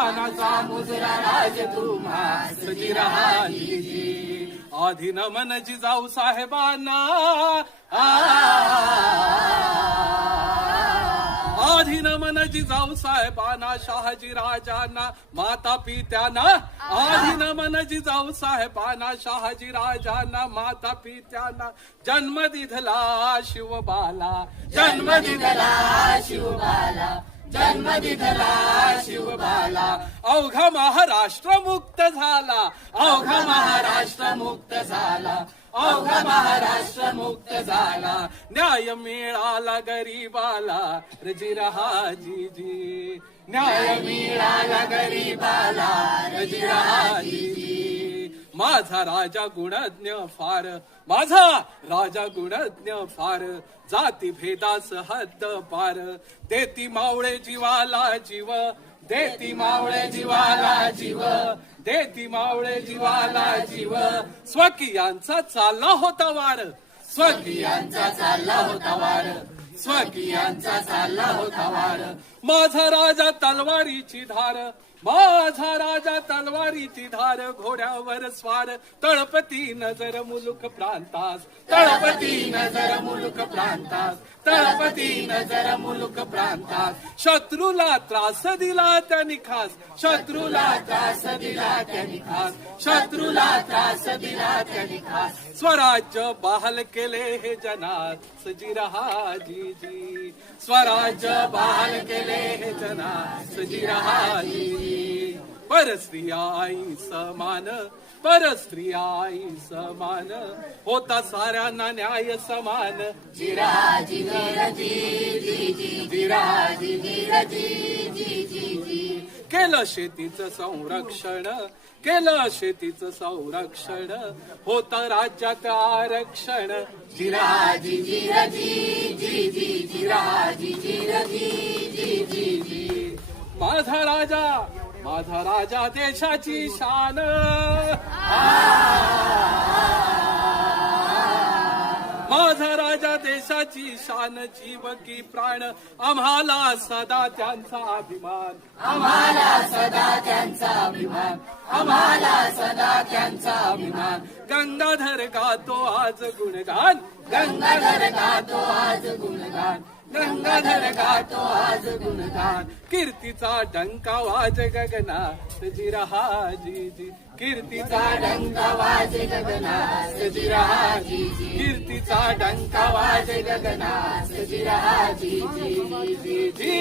मानाचा मुजरा राज तुम्हा सजी राहिली आधी नमन जिजाऊ साहेबांना आधी नमन जिजाऊ साहेबांना शहाजी राजांना माता पित्यांना आधी नमन जिजाऊ साहेबांना शहाजी राजांना माता पित्यांना जन्म दिधला शिवबाला जन्म दिधला शिवबाला जन्म दिधला शिवबाला अवघा महाराष्ट्र मुक्त झाला अवघा महाराष्ट्र मुक्त झाला अवघा महाराष्ट्र मुक्त झाला न्याय मिळाला गरीबाला रजी रहाजी न्याय मिळाला गरीबाला रजी रहाजी माझा राजा गुणज्ञ फार माझा राजा गुणज्ञ फार जाती भेदास हद्द पार देती मावळे जीवाला जीव देती मावळे जीवाला जीव देती मावळे जीवाला जीव स्वकीयांचा चालला होता वार स्वकीयांचा चालला होता वार स्वकीयांचा चालला होता वार माझा राजा तलवारीची धार माझा राजा तलवारीची धार घोड्यावर स्वार तळपती नजर मुलुक प्रांतास तळपती नजर मुलुक प्रांतास तळपती नजर मुलुक प्रांतास शत्रूला त्रास दिला त्यांनी खास शत्रूला त्रास दिला त्यांनी खास शत्रूला त्रास दिला त्यांनी खास स्वराज्य बहाल केले हे जनात सजी रहाजी स्वराज्य बहाल केले हे जनात सजी रहाजी परस्त्रिया आई समान परस्त्रिया आई समान होता साऱ्यांना न्याय समान जिराजी वीरजी जी जी जिराजी वीरजी जी जी जी केलं शेतीचं संरक्षण केलं शेतीचं संरक्षण होतं राज्यात आरक्षण जिराजी वीरजी जी जी जिराजी वीरजी जी जी जी माझा राजा देशाची शान माझा राजा देशाची शान जीव की प्राण आम्हाला सदा त्यांचा अभिमान आम्हाला सदा त्यांचा अभिमान आम्हाला सदा त्यांचा अभिमान गंगाधर गातो आज गुणगान गंगाधर गातो आज गुणगान गंगाधर गातो आज गुणगान कीर्तीचा डंका वाज गगनात जी रहाजी कीर्तीचा डंका वाजे गगनात जी रहाजी कीर्तीचा डंका वाज गगनात जी रहाजी जी